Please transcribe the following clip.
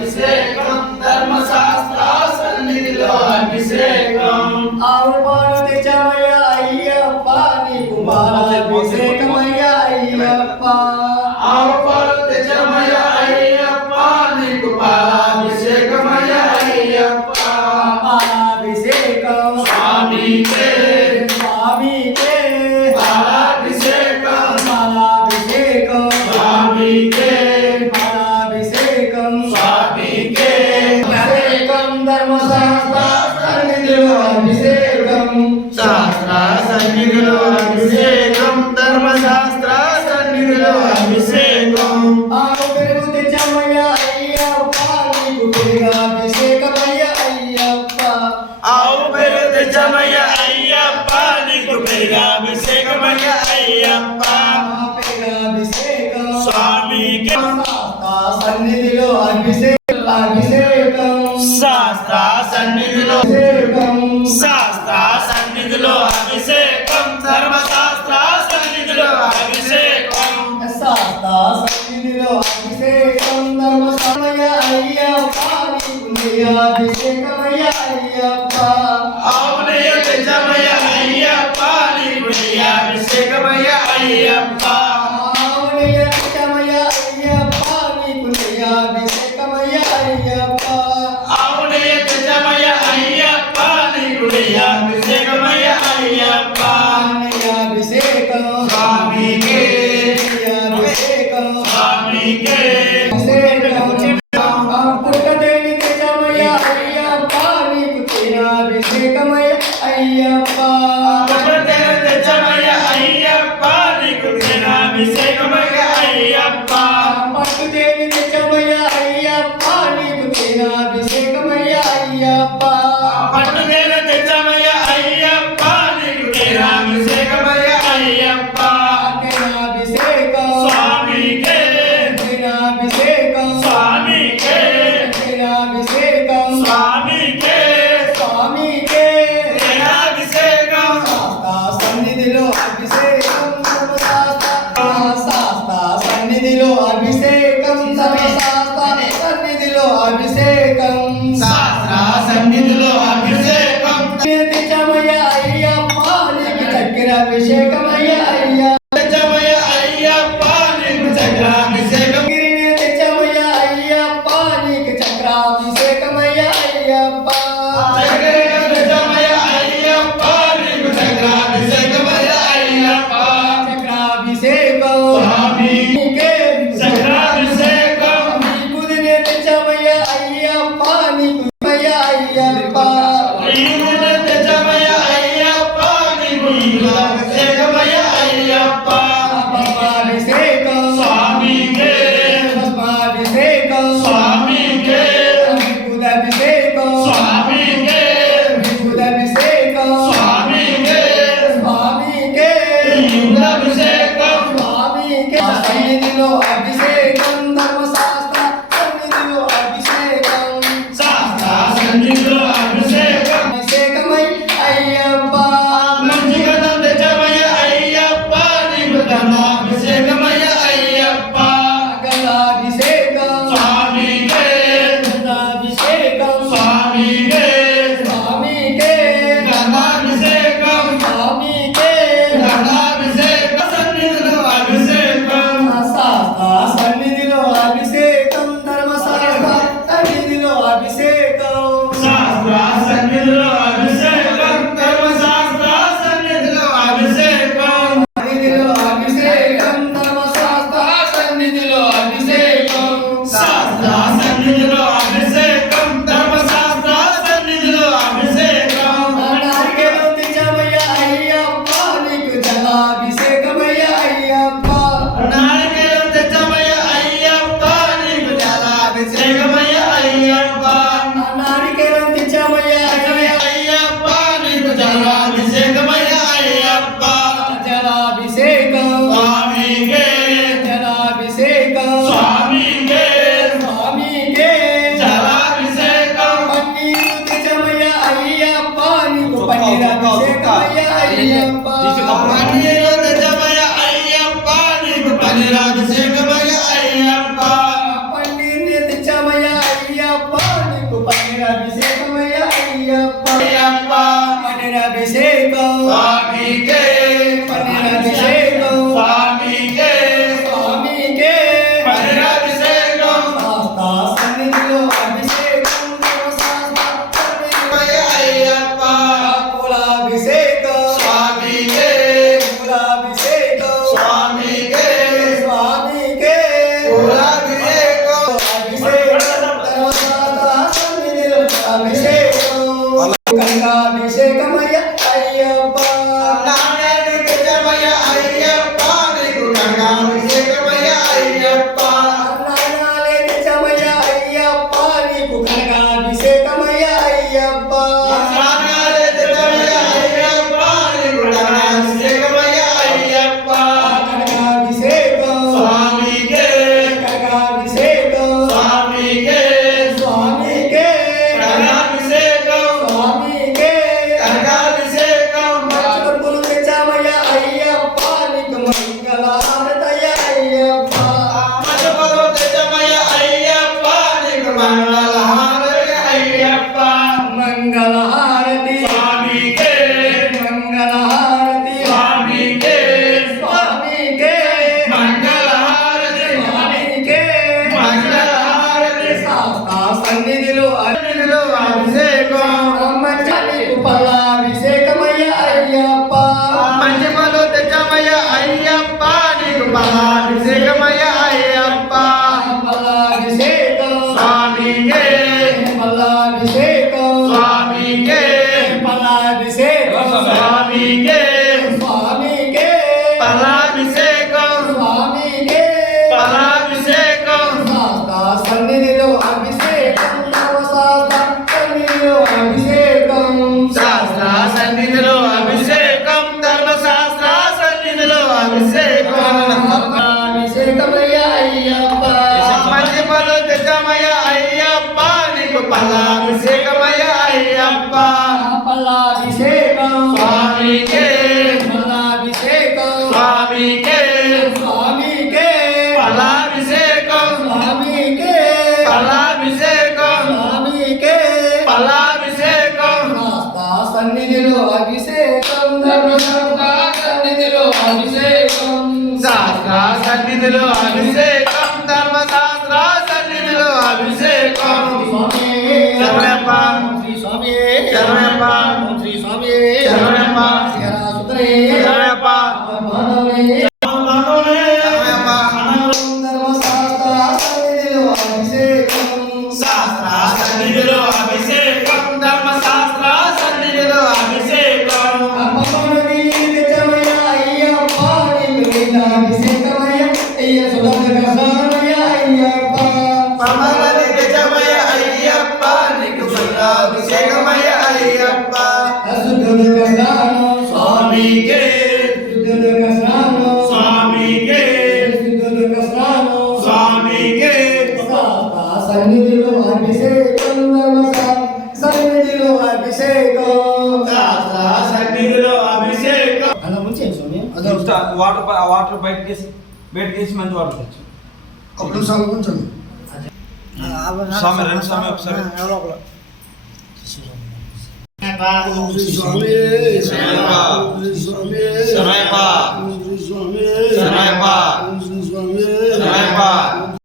అభిషేకం ధర్మశాస్త్ర సన్నిధిలో అభిషేకం ఆవు పాలు తెచ్చమయ్య అయ్యప్ప నీకు పాలాభిషేకమయ్య అయ్యప్ప ఆవు పాలు తెచ్చమయ్య అయ్యప్ప నీకు పాలాభిషేకమయ్య అయ్యప్ప పాలాభిషేకం స్వామికే స్వామికే పాలాభిషేకం పాలాభిషేకం స్వామికే పాలాభిషేకం స్వామికే అభిషేకం ధర్మశాస్త్ర సన్నిధిలో అభిషేకం శాస్త్ర సన్నిధిలో అభిషేకం ధర్మశాస్త్ర సన్నిధిలో అభిషేకం ఆవు పెరుగు తెచ్చమయ్య అయ్యప్ప నీకు పెరుగాభిషేకమయ్య అయ్యప్ప ఆవు పేరు తెచ్చమయ్య అయ్యప్ప నీకు పెరుగాభిషేకమయ్య అయ్యప్ప పెరుగాభిషేకం స్వామికి సన్నిధిలో అభిషేకం శాస్త్ర సన్నిధిలో అభిషేకం శాస్త్ర సన్నిధిలో అభిషేకం ధర్మశాస్త్ర సన్నిధిలో అభిషేకం శాస్త్ర సన్నిధిలో అభిషేకం ధర్మశాస్త్రమయ్య అయ్యప్ప నీకు అభిషేకమయ్య అయ్యప్ప ఆవునయ్య తెచ్చమయ్య అయ్యప్ప నీకు అభిషేకమయ్య అయ్యప్ప ఆవునయ్య తెచ్చమయ్య అయ్యప్ప నీకు అభిషేకమయ్య అయ్యప్ప ఆవునయ్య తెచ్చమయ్య అయ్యప్ప నీకు అభిషేకమయ్య అయ్యప్ప అభిషేకం స్వామికే అభిషేకం స్వామికే పుట్టదేవి తెచ్చమయ్య అయ్యప్ప నీకు అభిషేకమయ్య అయ్యప్ప తెచ్చమయ్య అయ్యప్ప నీకు అభిషేకమయ్య అయ్యప్ప పట్టుదేవి తెచ్చమయ్య అయ్యప్ప నీకు అభిషేకమయ్య అయ్యప్ప పట్టుదేవ తెచ్చమయ్య అయ్యప్ప నీకు అభిషేకమయ్య అయ్యప్ప అభిషేకం స్వామికే అభిషేకం స్వామికే అభిషేకం స్వామికే స్వామికే అభిషేకం సన్నిధిలో అభిషేకం శాస్త్ర సన్నిధిలో అభిషేకం ధర్మశాస్త్ర సన్నిధిలో అభిషేకం శాస్త్ర సన్నిధిలో అభిషేకం తెచ్చమయ్య అయ్యప్ప నీకు చక్కెర అభిషేకమయ్య అయ్యప్ప తెచ్చమయ్య అయ్యప్ప నీకు చక్రాభిషేకం గిరిని తెచ్చమయ్య అయ్యప్ప నీకు చక్రాభిషేకమయ్య అయ్యప్ప తెచ్చమయ్య అయ్యప్ప నీకు చక్రాభిషేకమయ్య అయ్యప్ప చక్రాభిషేకం స్వామికే చక్రాభిషేకం నీకుదినే తెచ్చమయ్య అయ్యప్ప నీకు అయ్యప్ప తెచ్చమయ్య అయ్యప్ప నీకు అభిషేకమయ్య అయ్యప్ప అభిషేకం స్వామికే అభిషేకం స్వామికే అభిషేకం స్వామికే అభిషేకం స్వామికే స్వామికే అభిషేకం స్వామికే సన్నిధిలో అభిషేకం ధర్మశాస్త్ర సన్నిధిలో అభిషేకం శాస్త్ర సన్నిధిలో అభిషేకం అభిషేకమై అయ్యప్ప మంచిగా తెచ్చమయ్య అయ్యప్ప నీకు అభిషేకమయ్య అయ్యప్ప గలాభిషేకం స్వామికే అభిషేకం స్వామికే స్వామికే గంగాభిషేకం స్వామికే గంగాభిషేక సన్నిధిలో అభిషేకం శాస్త్ర సన్నిధిలో అభిషేకం ధర్మశాస్త్ర సన్నిధిలో అభిషేకం శాస్త్ర సన్నిధిలో అభిషేకం ధర్మశాస్త్ర సన్నిధిలో అభిషేకం సన్నిధిలో అభిషేకం ధర్మశాస్త్ర సన్నిధిలో అభిషేకం శాస్త్ర సన్నిధిలో అభిషేకం ధర్మశాస్త్ర సన్నిధిలో అభిషేకం నారికేళం తెచ్చమయ్య అయ్యప్ప నీకు జలాభిషేకమయ్య అయ్యప్ప నారికేళం తెచ్చమయ్య అయ్యప్ప నీకు జలాభిషేకమయ్య అయ్యప్ప నారికేళం తెచ్చమయ్య అయ్యప్ప నీకు జలాభిషేకమయ్య అయ్యప్ప జలాభిషేకం స్వామికే జలాభిషేకం స్వామికే స్వామికే జలాభిషేకం పన్నీరు తెచ్చమయ్య అయ్యప్ప నీకు పన్నీరాభిషేకమయ్య అయ్యప్ప పన్నీరు తెచ్చమయ్య అయ్యప్ప నీకు పన్నీరాభిషేకమయ్య అయ్యప్ప పన్నీర్ని తెచ్చమయ్య మంగళహారతి స్వామికే మంగళహారతి స్వామికే స్వామికే మంగళహారతి స్వామికే మంగళహారతి శాస్త్ర సన్నిధిలో సన్నిధిలో అభిషేకం బ్రహ్మచారికి ఫలాభిషేకమయ్య అయ్యప్ప మంచిమలు తెచ్చమయ్య అయ్యప్ప నీకు ఫలాభిషేకమయ్య అయ్యప్ప ఫలాభిషేకం స్వామికే ఫలాభిషేకం స్వామికే ఫలాభిషేకం స్వామికే స్వామికే ఫలాభిషేకం స్వామికే ఫలాభిషేకం శాస్త్ర సన్నిధిలో అభిషేకం నవశాస్త్ర సన్నిధిలో అభిషేకం శాస్త్ర సన్నిధిలో అభిషేకం ధర్మశాస్త్ర సన్నిధిలో అభిషేకం అభిషేకమయ్య అయ్యప్ప మంచిమలు తెచ్చమయ్య అయ్యప్ప నీకు ఫలాభిషేకమయ్య అయ్యప్ప ఫలాభిషేకం స్వామికే ఫలాభిషేకం స్వామికే స్వామికే ఫలాభిషేకం స్వామికే ఫలాభిషేకం స్వామికే ఫలాభిషేకం శాస్త్ర సన్నిధిలో అభిషేకం ధర్మశాస్త్ర సన్నిధిలో అభిషేకం శాస్త్ర సన్నిధిలో అభిషేకం ధర్మశాస్త్ర సన్నిధిలో అభిషేకం స్వామి శరణయ్యప్ప. శ్రీ స్వామి శరణయ్యప్ప. శ్రీ స్వామి శరణయ్యప్ప. శరణాసుతనే శరణయ్యప్ప. మానవే శరణయ్యప్ప. ధర్మశాస్త్ర సన్నిధిలో అభిషేకం శాస్త్ర సన్నిధిలో అభిషేకం ధర్మశాస్త్ర సన్నిధిలో అభిషేకం అపమనది నిజమయ్య అయ్యప్ప నీకు అభిషేకమయ్య అయ్య సులభ కసామయ్య అయ్యప్ప పమలని గజమయ అయ్యప్ప నీకు ఫలాభిషేకమయ అయ్యప్ప అశుద్ధుల కసానం స్వామికే శుద్ధుల కసానం స్వామికే శుద్ధుల కసానం స్వామికే శాస్త్ర సన్నిధిలో అభిషేకం సన్నిధిలో అభిషేకం శాస్త్ర సన్నిధిలో అభిషేకం అలా ముంచే స్వామి వాటర్ బయటకేసి మంచి వాటర్ తెచ్చు ఒక నిమిషాలు కొంచెం స్వామి రెండు స్వామి ఒకసారి శ్రీ స్వామి శరణయ్యప్ప. శ్రీ స్వామి శరణయ్యప్ప. శ్రీ స్వామి శరణయ్యప్ప. శ్రీ స్వామి శరణయ్యప్ప.